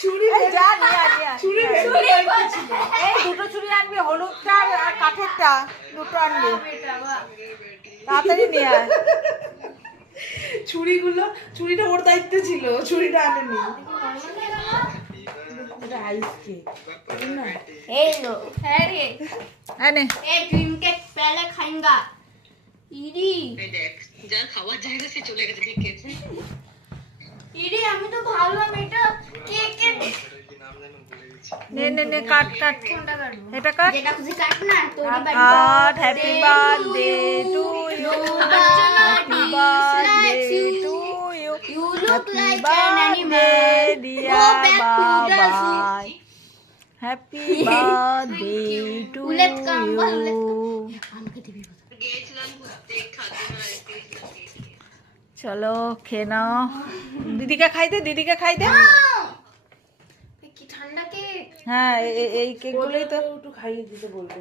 ছুরি যা নিয়ে ছুরি এই দুটো ছুরি আনবি, হলুদটা আর কাঠেরটা দুটো আনবি, তাড়াতাড়ি নিয়ে আয়। ছুরিটা ওর দায়িত্ব ছিল, ছুরিটা আনেনি। এটা আইস কেক না? এই লো হ্যাঁ রে আনে এই ড্রিম কেক पहले खाएगा ইরি এই দেখ যা খাওয়ার জায়গা সে চলে গেছে দেখে ইরি আমি তো ভাবলাম এটা কেকের নে নে নে কাট কাট, কোনটা কাটবো এটা কাট। যেটা খুশি কাট না তোর God, happy birthday to you. Happy birthday to you. You look Happy like an animal. birthday, dear Go back to the Baba. Happy birthday to Ulet ka, uncle, ulet you. আমাকে দিবি গিয়েছিলাম ঘুরতে খাদ্য না চলো খেয়ে নাও, দিদিকে খাইতে, দিদিকে খাইতে। কি ঠান্ডা কেক হ্যাঁ এই কেকগুলোই তো। একটু খাইয়ে দিতে বলবো।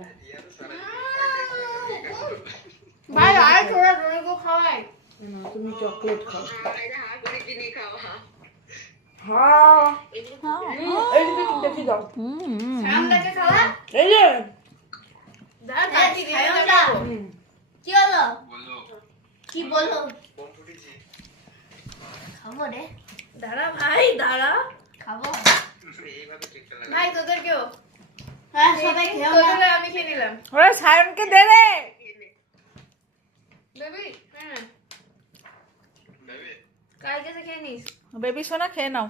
ভাই আর থোড়া রোল কো খাওয়াই না, তুমি চকলেট খাও। এটা হা করে কিনে খাওয়া হ্যাঁ এই দিকে দেখি দাও। আম লাগে খাওয়া এই যে দাঁড়া দাঁড়ি খাইও না কি হলো কি বলো খাবো রে দাঁড়া ভাই দাঁড়া, খাবো ভাই তোদের কেউ হ্যাঁ সবাই খেও না তোদের আমি খেয়ে নিলাম। ওরা সায়নকে দে রে। বেবি হ্যাঁ কাল কেসে খেয়ে নিস। বেবি সোনা খেয়ে নাও।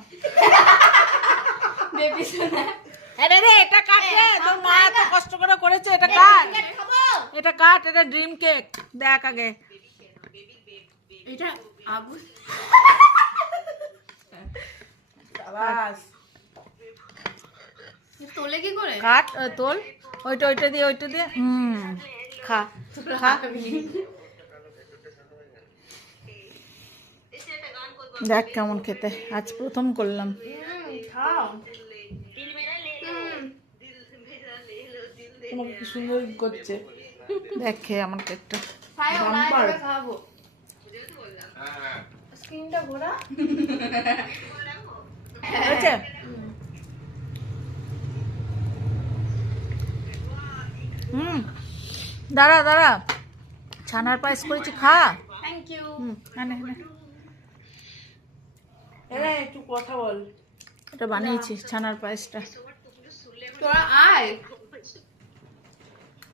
বেবি সোনা আরে রে এটা কাট রে, তোর মা এত কষ্ট করে করেছে, এটা কাট, খাবো এটা কাট, এটা ড্রিম কেক। দেখ আগে এটা আবু সাবাস। তোলে কি করে? কাট, তোল, ওইটা দিয়ে খা খা। দেখ কেমন খেতে, আজ প্রথম করলাম। খাও তোমাকে কি সুন্দর করছে। দেখ খেয়ে আমার কেকটা। খাও না বাম্পার। এভাবে খাবো। স্ক্রিনটা ঘোরা। হয়েছে? দাঁড়া দাঁড়া, ছানার পায়েস করেছি, খা। Thank you. আনে আনে, হ্যাঁ একটু কথা বল। এটা বানিয়েছি ছানার পায়েসটা। তোরা আয়